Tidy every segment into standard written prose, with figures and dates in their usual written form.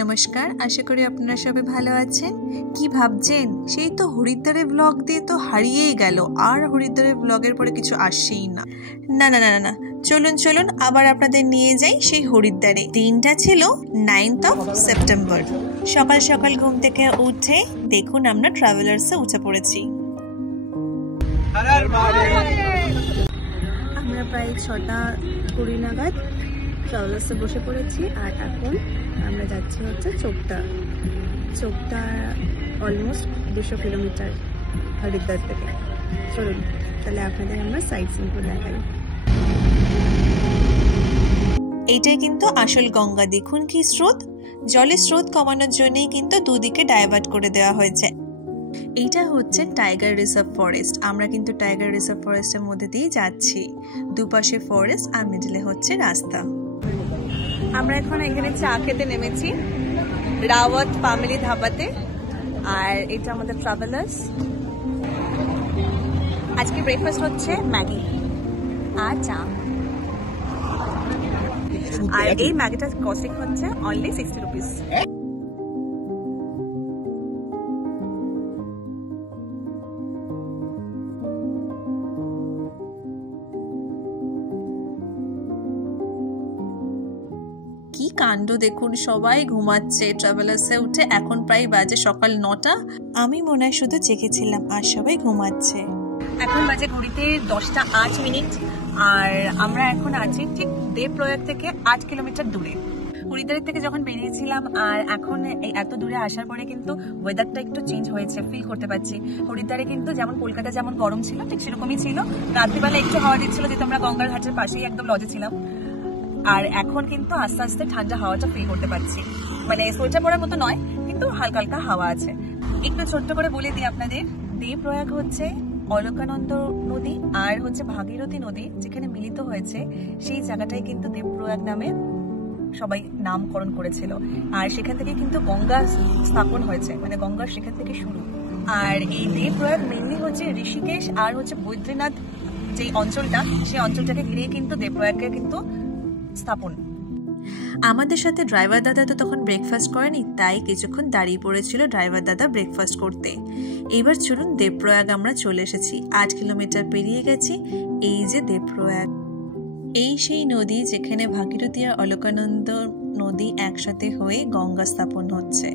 নমস্কার, আশা করি আপনারা সবাই ভালো আছেন। কি ভাবছেন, সেই তো হরিদ্বারের ব্লগ দিয়ে তো হারিয়েই গেল, আর হরিদ্বারের ব্লগের পরে কিছু আসছেই না। না না না না, চলুন আবার আপনাদের নিয়ে যাই সেই হরিদ্বারে। দিনটা ছিল 9th of সেপ্টেম্বর। সকাল সকাল ঘুম থেকে উঠে দেখুন আমরা ট্রাভেলার্সে উঠে পড়েছি। আমরা প্রায় 6:20 নাগাদ ট্রাভেলার্সে বসে পড়েছি, আর এখন আমরা যাচ্ছি হচ্ছে চোপটা অলমোস্ট 200 কিলোমিটার হরিদ্বার থেকে। চলুন তাহলে আপনাদের আমরা সাইট সিনগুলো দেখাই। এইটাই কিন্তু আসল গঙ্গা। দেখুন কি স্রোত, জলের স্রোত কমানোর জন্যই কিন্তু দুদিকে ডাইভার্ট করে দেওয়া হয়েছে। এইটা হচ্ছে টাইগার রিজার্ভ ফরেস্ট। আমরা কিন্তু টাইগার রিজার্ভ ফরেস্টের মধ্যে দিয়ে যাচ্ছি। দুপাশে ফরেস্ট আর মিডলে হচ্ছে রাস্তা। আমরা এখন এখানে চা খেতে নেমেছি রাওয়াত ফ্যামিলি ধাবাতে, আর এটা আমাদের ট্রাভেলার্স। আজকে ব্রেকফাস্ট হচ্ছে ম্যাগি আর চা, আর এই ম্যাগিটা কস্টিং হচ্ছে অনলি 60 রুপিস। কি কাণ্ড দেখুন, সবাই ঘুমাচ্ছে ট্রাভেলার্সে উঠে। এখন প্রায় বাজে সকাল 9টা। আমি মনে হয় শুধু জেগেছিলাম, আর সবাই ঘুমাচ্ছে। এখন বাজে ঘড়িতে 10:08, আর আমরা এখন আছি ঠিক দেবপ্রয়াগ থেকে 8 কিলোমিটার দূরে। হরিদ্বারের থেকে যখন বেরিয়েছিলাম আর এখন এত দূরে আসার পরে কিন্তু ওয়েদারটা একটু চেঞ্জ হয়েছে, ফিল করতে পারছি। হরিদ্বারে কিন্তু যেমন কলকাতা যেমন গরম ছিল ঠিক সেরকমই ছিল। রাত্রিবেলা একটু হাওয়া দিচ্ছিল, যেহেতু আমরা গঙ্গার ঘাটের পাশেই একদম লজে ছিলাম। আর এখন কিন্তু আস্তে আস্তে ঠান্ডা হাওয়াটা ফিল করতে পারছি। মানে সোয়েটার পরার মতো নয়, কিন্তু হালকা হালকা হাওয়া আছে। একটু ছোট্ট করে বলে দিই আপনাদের, দেবপ্রয়াগ হচ্ছে অলকানন্দা নদী আর হচ্ছে ভাগীরথী নদী যেখানে মিলিত হয়েছে, সেই জায়গাটাই কিন্তু দেবপ্রয়াগ নামে সবাই নামকরণ করেছিল। আর সেখান থেকে কিন্তু গঙ্গা স্থাপন হয়েছে, মানে গঙ্গা সেখান থেকে শুরু। আর এই দেবপ্রয়াগ মেনলি হচ্ছে ঋষিকেশ আর হচ্ছে বৈদ্রীনাথ যে অঞ্চলটা, সেই অঞ্চলটাকে ঘিরেই কিন্তু দেবপ্রয়াগকে কিন্তু স্থাপন। আমাদের সাথে ড্রাইভার দাদা তো তখন ব্রেকফাস্ট করেনি, তাই কিছুক্ষণ দাঁড়িয়ে পড়েছিল ড্রাইভার দাদা ব্রেকফাস্ট করতে। এবার চলুন, দেবপ্রয়াগ আমরা চলে এসেছি। 8 কিলোমিটার পেরিয়ে গেছি। এই যে দেবপ্রয়াগ, এই সেই নদী যেখানে ভাগীরথী আর অলকানন্দ নদী একসাথে হয়ে গঙ্গা স্থাপন হচ্ছে।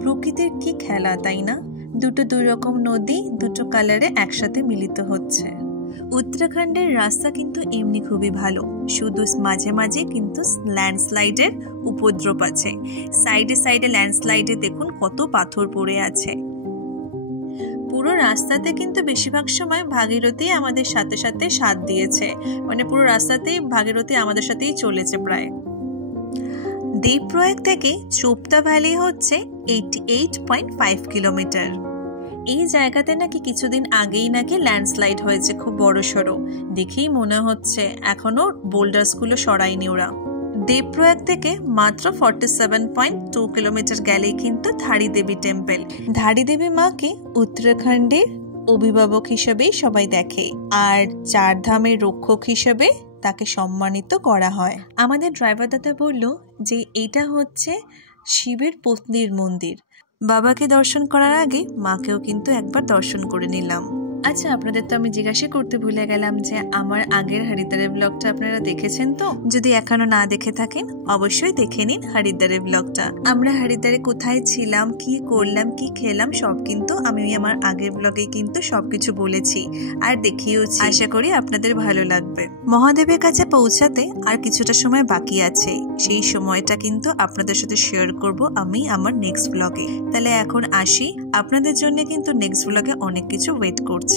প্রকৃতির কি খেলা, তাই না? দুই রকম নদী দুটো কালারে একসাথে মিলিত হচ্ছে। উত্তরাখণ্ডের রাস্তা কিন্তু এমনি খুবই ভালো, শুধু মাঝে মাঝে কিন্তু ল্যান্ডস্লাইডের উপদ্রব আছে। সাইডে সাইডে ল্যান্ডস্লাইডে দেখুন কত পাথর পড়ে আছে। পুরো রাস্তাতে কিন্তু বেশিরভাগ সময় ভাগীরথী আমাদের সাথে সাথে সাথ দিয়েছে, মানে পুরো রাস্তাতেই ভাগীরথী আমাদের সাথেই চলেছে প্রায়। দেবপ্রয়াগ থেকে চোপতা ভ্যালি হচ্ছে 88.5 কিলোমিটার। এই জায়গাতে নাকি কিছুদিন আগেই নাকি ল্যান্ডস্লাইড হয়েছে, খুব বড় সড়ো। দেখেই মনে হচ্ছে এখনো বোল্ডার্স গুলো সরায়নি ওরা। দেবপ্রয়াগ থেকে মাত্র 47.2 কিলোমিটার গেলেই কিন্তু ধারী দেবী টেম্পল। ধারী দেবী মাকে উত্তরাখণ্ডের অভিভাবক হিসেবেই সবাই দেখে, আর 4 ধামের রক্ষক হিসেবে তাকে সম্মানিত করা হয়। আমাদের ড্রাইভার দাদা বলল যে এটা হচ্ছে শিবের পত্নীর মন্দির। বাবাকে দর্শন করার আগে মাকেও কিন্তু একবার দর্শন করে নিলাম। আচ্ছা, আপনাদের তো আমি জিজ্ঞাসা করতে ভুলে গেলাম যে আমার আগের হরিদ্বারের ব্লগটা আপনারা দেখেছেন তো? যদি এখনো না দেখে থাকেন অবশ্যই দেখে নিন হরিদ্বারের ব্লগটা। আমরা হরিদ্বারে কোথায় ছিলাম, কি করলাম, কি খেলাম, সব কিন্তু আমি আমার আগের ব্লগে কিন্তু সবকিছু বলেছি আর দেখিয়েওছি। আশা করি আপনাদের ভালো লাগবে। মহাদেবের কাছে পৌঁছাতে আর কিছুটা সময় বাকি আছে, সেই সময়টা কিন্তু আপনাদের সাথে শেয়ার করব আমি আমার নেক্সট ব্লগে। তাহলে এখন আসি, আপনাদের জন্য কিন্তু নেক্সট ব্লগে অনেক কিছু ওয়েট করছে।